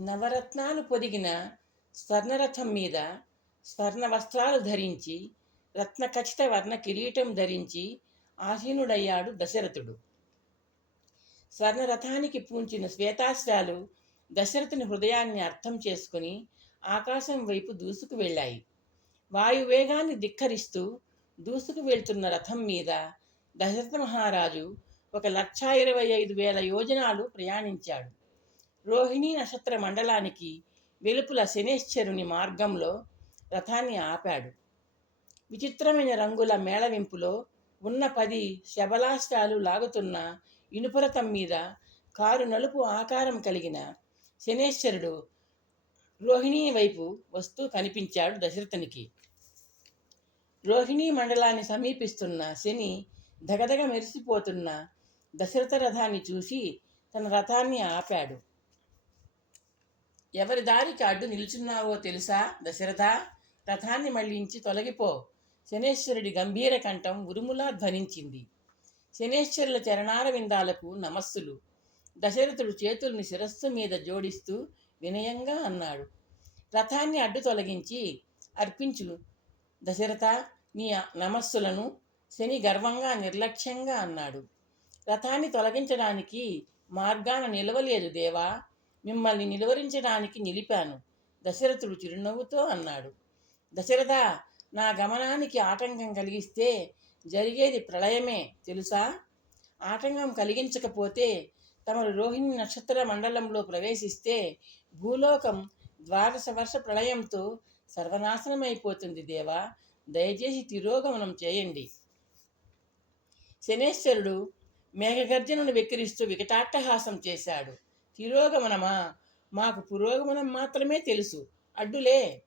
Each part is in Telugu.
నవరత్నాలు పొదిగిన స్వర్ణరథం మీద స్వర్ణ వస్త్రాలు ధరించి రత్న ఖచ్చిత వర్ణ కిరీటం ధరించి ఆసీనుడయ్యాడు దశరథుడు. స్వర్ణరథానికి పూంచిన శ్వేతాశ్రాలు దశరథుని హృదయాన్ని అర్థం చేసుకుని ఆకాశం వైపు దూసుకు వెళ్ళాయి. వాయువేగాన్ని ధిక్కరిస్తూ దూసుకు వెళ్తున్న రథం మీద దశరథ మహారాజు ఒక లక్షా ఇరవై ఐదు వేల యోజనాలు ప్రయాణించాడు. రోహిణీ నక్షత్ర మండలానికి వెలుపుల శనేశ్వరుని మార్గంలో రథాన్ని ఆపాడు. విచిత్రమైన రంగుల మేళవింపులో ఉన్న పది శబలాశ్వాలు లాగుతున్న ఇనుపరథం మీద కారు నలుపు ఆకారం కలిగిన శనేశ్వరుడు రోహిణి వైపు వస్తూ కనిపించాడు దశరథునికి. రోహిణి మండలాన్ని సమీపిస్తున్న శని దగదగ మెరిసిపోతున్న దశరథ రథాన్ని చూసి తన రథాన్ని ఆపాడు. ఎవరి దారికి అడ్డు నిలుచున్నావో తెలుసా దశరథ? రథాన్ని మళ్ళించి తొలగిపో. శనేశ్వరుడి గంభీర కంఠం ఉరుములా ధ్వనించింది. శనేశ్వరుల చరణార విందాలకు నమస్సులు. దశరథుడు చేతుల్ని శిరస్సు మీద జోడిస్తూ వినయంగా అన్నాడు. రథాన్ని అడ్డు తొలగించి అర్పించు దశరథ నీ నమస్సులను శని గర్వంగా నిర్లక్ష్యంగా అన్నాడు. రథాన్ని తొలగించడానికి మార్గాన నిలవలేదు దేవా. మిమ్మల్ని నిలువరించడానికి నిలిపాను. దశరథుడు చిరునవ్వుతో అన్నాడు. దశరథ నా గమనానికి ఆటంకం కలిగిస్తే జరిగేది ప్రళయమే తెలుసా? ఆటంకం కలిగించకపోతే తమరు రోహిణి నక్షత్ర మండలంలో ప్రవేశిస్తే భూలోకం ద్వాదశ వర్ష ప్రళయంతో సర్వనాశనమైపోతుంది దేవా. దయచేసి తిరోగమనం చేయండి. శనేశ్వరుడు మేఘగర్జనను వెక్కిరిస్తూ వికటాట్టహాసం చేశాడు. తిరోగమనమా? మాకు పురోగమనం మాత్రమే తెలుసు. అడ్డులే.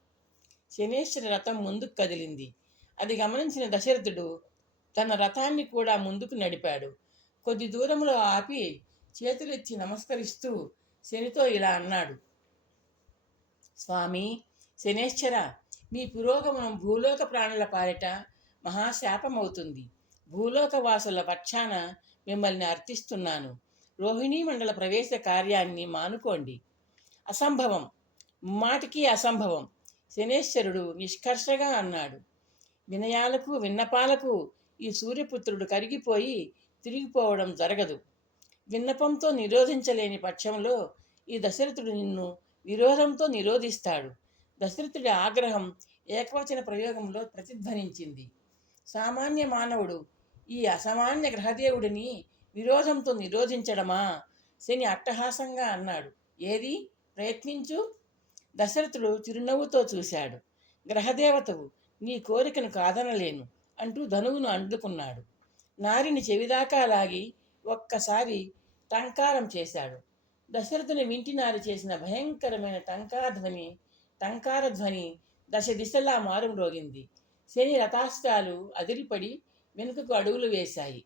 శనేశ్వర రథం ముందుకు కదిలింది. అది గమనించిన దశరథుడు తన రథాన్ని కూడా ముందుకు నడిపాడు. కొద్ది దూరంలో ఆపి చేతులెత్తి నమస్కరిస్తూ శనితో ఇలా అన్నాడు. స్వామి శనేశ్వర మీ పురోగమనం భూలోక ప్రాణుల పాలిట మహాశాపమవుతుంది. భూలోక వాసుల పక్షాన మిమ్మల్ని అర్థిస్తున్నాను రోహిణీ మండల ప్రవేశ కార్యాన్ని మానుకోండి. అసంభవం. మాటికి అసంభవం. శనేశ్వరుడు నిష్కర్షగా అన్నాడు. వినయాలకు విన్నపాలకు ఈ సూర్యపుత్రుడు కరిగిపోయి తిరిగిపోవడం జరగదు. విన్నపంతో నిరోధించలేని పక్షంలో ఈ దశరథుడు నిన్ను విరోధంతో నిరోధిస్తాడు. దశరథుడి ఆగ్రహం ఏకవచన ప్రయోగంలో ప్రతిధ్వనించింది. సామాన్య మానవుడు ఈ అసామాన్య గ్రహదేవుడిని విరోధంతో నిరోధించడమా? శని అట్టహాసంగా అన్నాడు. ఏది? ప్రయత్నించు. దశరథుడు చిరునవ్వుతో చూశాడు. గ్రహదేవతవు నీ కోరికను కాదనలేను అంటూ ధనువును అందుకున్నాడు. నారిని చెవిదాకా లాగి ఒక్కసారి టంకారం చేశాడు. దశరథుని వింటినారి చేసిన భయంకరమైన టంకాధ్వని టంకార ధ్వని దశ దిశలా మారుమ్రోగింది. శని రథాస్త్రాలు అదిరిపడి వెనుకకు అడుగులు వేశాయి.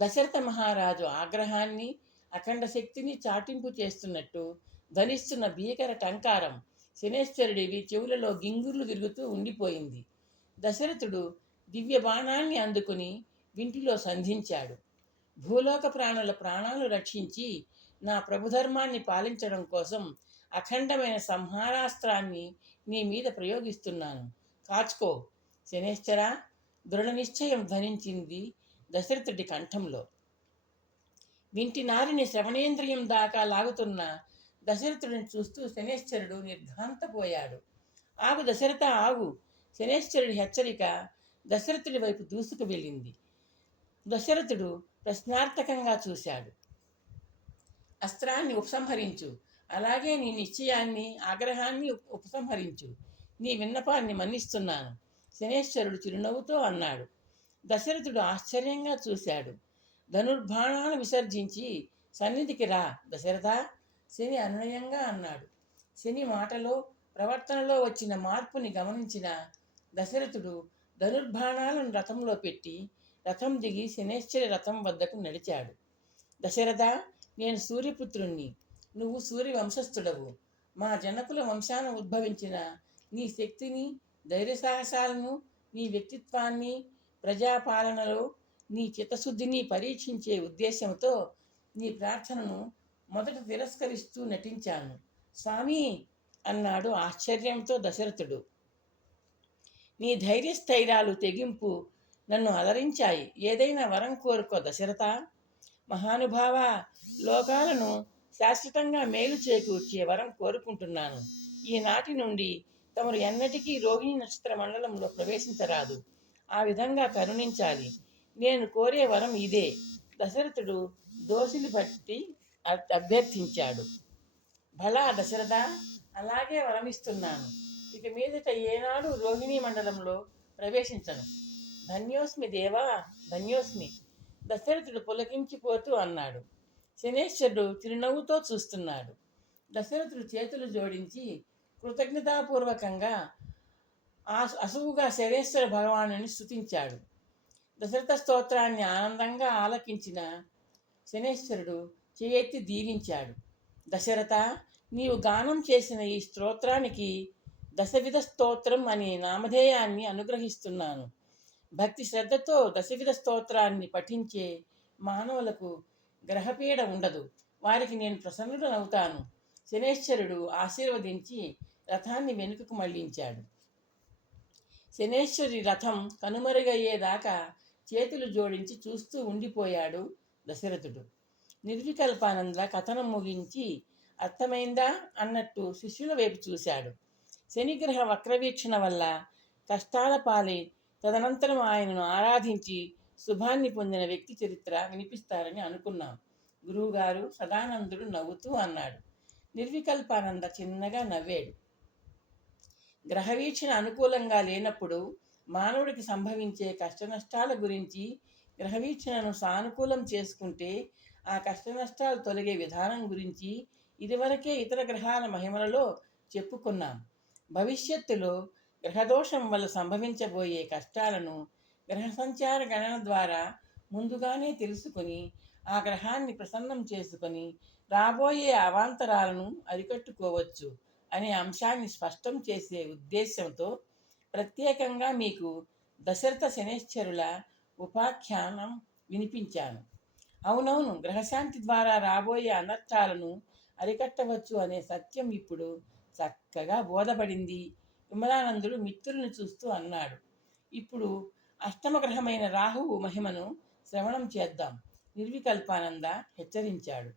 దశరథ మహారాజు ఆగ్రహాన్ని అఖండ శక్తిని చాటింపు చేస్తున్నట్టు ధనిస్తున్న భీకర టంకారం శనేశ్వరుడివి చెవులలో గింగుర్లు తిరుగుతూ ఉండిపోయింది. దశరథుడు దివ్య బాణాన్ని అందుకుని వింటిలో సంధించాడు. భూలోక ప్రాణుల ప్రాణాలు రక్షించి నా ప్రభుధర్మాన్ని పాలించడం కోసం అఖండమైన సంహారాస్త్రాన్ని నీ మీద ప్రయోగిస్తున్నాను. కాచుకో శనేశ్వర దృఢ నిశ్చయం ధనించింది దశరథుడి కంఠంలో. వింటి నారిని శ్రవణేంద్రియం దాకా లాగుతున్న దశరథుడిని చూస్తూ శనేశ్వరుడు నిర్ఘాంతపోయాడు. ఆగు దశరథ ఆగు. శనేశ్వరుడి హెచ్చరిక దశరథుడి వైపు దూసుకు వెళ్ళింది. దశరథుడు ప్రశ్నార్థకంగా చూశాడు. అస్త్రాన్ని ఉపసంహరించు. అలాగే నీ నిశ్చయాన్ని ఆగ్రహాన్ని ఉపసంహరించు. నీ విన్నపాన్ని మన్నిస్తున్నాను. శనేశ్వరుడు చిరునవ్వుతో అన్నాడు. దశరథుడు ఆశ్చర్యంగా చూశాడు. ధనుర్బాణాలు విసర్జించి సన్నిధికి రా దశరథ శని అనునయంగా అన్నాడు. శని మాటలో ప్రవర్తనలో వచ్చిన మార్పుని గమనించిన దశరథుడు ధనుర్బాణాలను రథంలో పెట్టి రథం దిగి శనేశ్వరి రథం వద్దకు నడిచాడు. దశరథ నేను సూర్యపుత్రుణ్ణి. నువ్వు సూర్య వంశస్థుడవు. మా జనకుల వంశాన ఉద్భవించిన నీ శక్తిని ధైర్య సాహసాలను నీ వ్యక్తిత్వాన్ని ప్రజాపాలనలో నీ చిత్తశుద్ధిని పరీక్షించే ఉద్దేశంతో నీ ప్రార్థనను మొదట తిరస్కరిస్తూ నటించాను. స్వామి అన్నాడు ఆశ్చర్యంతో దశరథుడు. నీ ధైర్యస్థైర్యాలు తెగింపు నన్ను అలరించాయి. ఏదైనా వరం కోరుకో దశరథ. మహానుభావ లోకాలను శాశ్వతంగా మేలు చేకూర్చే వరం కోరుకుంటున్నాను. ఈనాటి నుండి తమరు ఎన్నటికీ రోహిణి నక్షత్ర మండలంలో ప్రవేశించరాదు. ఆ విధంగా కరుణించాలి. నేను కోరే వరం ఇదే. దశరథుడు దోషిని బట్టి అభ్యర్థించాడు. భలా దశరథ అలాగే వరమిస్తున్నాను. ఇక మీదట ఏనాడు రోహిణి మండలంలో ప్రవేశించను. ధన్యోస్మి దేవా ధన్యోస్మి. దశరథుడు పులకించిపోతూ అన్నాడు. శనేశ్వరుడు చిరునవ్వుతో చూస్తున్నాడు. దశరథుడు చేతులు జోడించి కృతజ్ఞతాపూర్వకంగా ఆసు అసువుగా శరేశ్వర భగవానుని స్థుతించాడు దశరథ స్తోత్రాన్ని ఆనందంగా ఆలకించిన శనేశ్వరుడు చేయెత్తి దీవించాడు. దశరథ నీవు గానం చేసిన ఈ స్తోత్రానికి దశవిధ స్తోత్రం అనే నామధేయాన్ని అనుగ్రహిస్తున్నాను. భక్తి శ్రద్ధతో దశవిధ స్తోత్రాన్ని పఠించే మానవులకు గ్రహపీడ ఉండదు. వారికి నేను ప్రసన్నుడనవుతాను. శనేశ్వరుడు ఆశీర్వదించి రథాన్ని వెనుకకు మళ్ళించాడు. శనేశ్వరి రథం కనుమరుగయ్యేదాకా చేతులు జోడించి చూస్తూ ఉండిపోయాడు దశరథుడు. నిర్వికల్పానంద కథనం ముగించి అర్థమైందా? అన్నట్టు శిష్యుల వైపు చూశాడు. శనిగ్రహ వక్రవీక్షణ వల్ల కష్టాల పాలై తదనంతరం ఆయనను ఆరాధించి శుభాన్ని పొందిన వ్యక్తి చరిత్ర వినిపిస్తారని అనుకున్నాం. గురువుగారు సదానందుడు నవ్వుతూ అన్నాడు. నిర్వికల్పానంద చిన్నగా నవ్వాడు. గ్రహవీక్షణ అనుకూలంగా లేనప్పుడు మానవుడికి సంభవించే కష్టనష్టాల గురించి గ్రహవీక్షణను సానుకూలం చేసుకుంటే ఆ కష్టనష్టాలు తొలగే విధానం గురించి ఇదివరకే ఇతర గ్రహాల మహిమలలో చెప్పుకున్నాం. భవిష్యత్తులో గ్రహదోషం వల్ల సంభవించబోయే కష్టాలను గ్రహ సంచార గణన ద్వారా ముందుగానే తెలుసుకొని ఆ గ్రహాన్ని ప్రసన్నం చేసుకొని రాబోయే అవాంతరాలను అరికట్టుకోవచ్చు. అనే అంశాన్ని స్పష్టం చేసే ఉద్దేశంతో ప్రత్యేకంగా మీకు దశరథ శనేశ్వరుల ఉపాఖ్యానం వినిపించాను. అవునవును గ్రహశాంతి ద్వారా రాబోయే అనర్థాలను అరికట్టవచ్చు అనే సత్యం ఇప్పుడు చక్కగా బోధపడింది. విమలానందుడు మిత్రులను చూస్తూ అన్నాడు. ఇప్పుడు అష్టమ గ్రహమైన రాహువు మహిమను శ్రవణం చేద్దాం నిర్వికల్పానంద హెచ్చరించాడు.